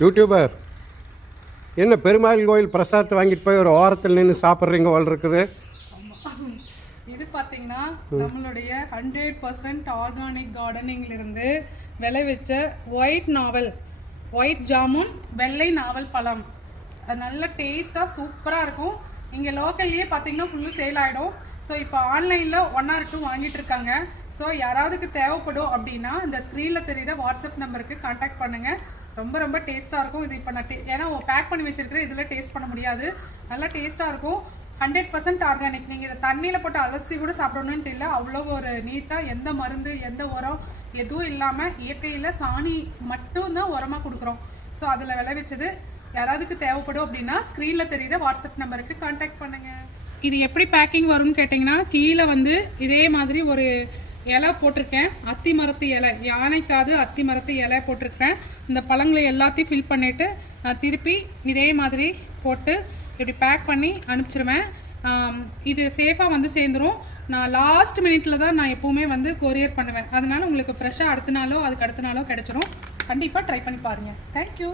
YouTuber என்ன பெருமாள் கோயில் பிரசாதத்தை வாங்கிட்டு போய் ஒரு ஓரத்தில் நின்று சாப்பிட்றீங்க போல் இருக்குது. இது பார்த்தீங்கன்னா நம்மளுடைய 100% ஆர்கானிக் கார்டனிங்லேருந்து விளைவிச்ச ஒயிட் ஜாமுன் வெள்ளை நாவல் பழம். அது நல்ல டேஸ்ட்டாக சூப்பராக இருக்கும். இங்கே லோக்கல்லையே பார்த்தீங்கன்னா ஃபுல்லு சேல் ஆகிடும். ஸோ இப்போ ஆன்லைனில் 1 or 2 வாங்கிட்டு இருக்காங்க. ஸோ யாராவதுக்கு தேவைப்படும் அப்படின்னா இந்த ஸ்க்ரீனில் தெரியுற வாட்ஸ்அப் நம்பருக்கு கான்டாக்ட் பண்ணுங்கள். ரொம்ப ரொம்ப டேஸ்ட்டாக இருக்கும். இது இப்போ நான் ஏன்னா பேக் பண்ணி வச்சுருக்கிறேன், இதில் டேஸ்ட் பண்ண முடியாது. நல்லா டேஸ்ட்டாக இருக்கும். 100% ஆர்கானிக். நீங்கள் இதை தண்ணியில் போட்டு அலசி கூட சாப்பிடணுன்ட்டு இல்லை, அவ்வளோ ஒரு நீட்டாக எந்த மருந்து எந்த உரம் எதுவும் இல்லாமல் இயற்கையில் சாணி மட்டும்தான் உரமாக கொடுக்குறோம். ஸோ அதில் விளைவிச்சது. யாராவதுக்கு தேவைப்படும் அப்படின்னா ஸ்க்ரீனில் தெரியுற வாட்ஸ்அப் நம்பருக்கு கான்டாக்ட் பண்ணுங்கள். இது எப்படி பேக்கிங் வரும்னு கேட்டிங்கன்னா, கீழே வந்து இதே மாதிரி ஒரு இலை போட்டிருக்கேன், அத்தி மரத்து இலை, யானைக்காது அத்தி மரத்து இலை போட்டிருக்கேன். இந்த பழங்களை எல்லாத்தையும் ஃபில் பண்ணிவிட்டு நான் திருப்பி இதே மாதிரி போட்டு இப்படி பேக் பண்ணி அனுப்பிச்சிருவேன். இது சேஃபாக வந்து சேர்ந்துடும். நான் லாஸ்ட் மினிட்ல தான் நான் எப்போவுமே வந்து கொரியர் பண்ணுவேன். அதனால உங்களுக்கு ஃப்ரெஷ்ஷாக அடுத்த நாளோ அதுக்கு அடுத்த நாளோ கிடச்சிரும். கண்டிப்பாக ட்ரை பண்ணி பாருங்கள். தேங்க்யூ.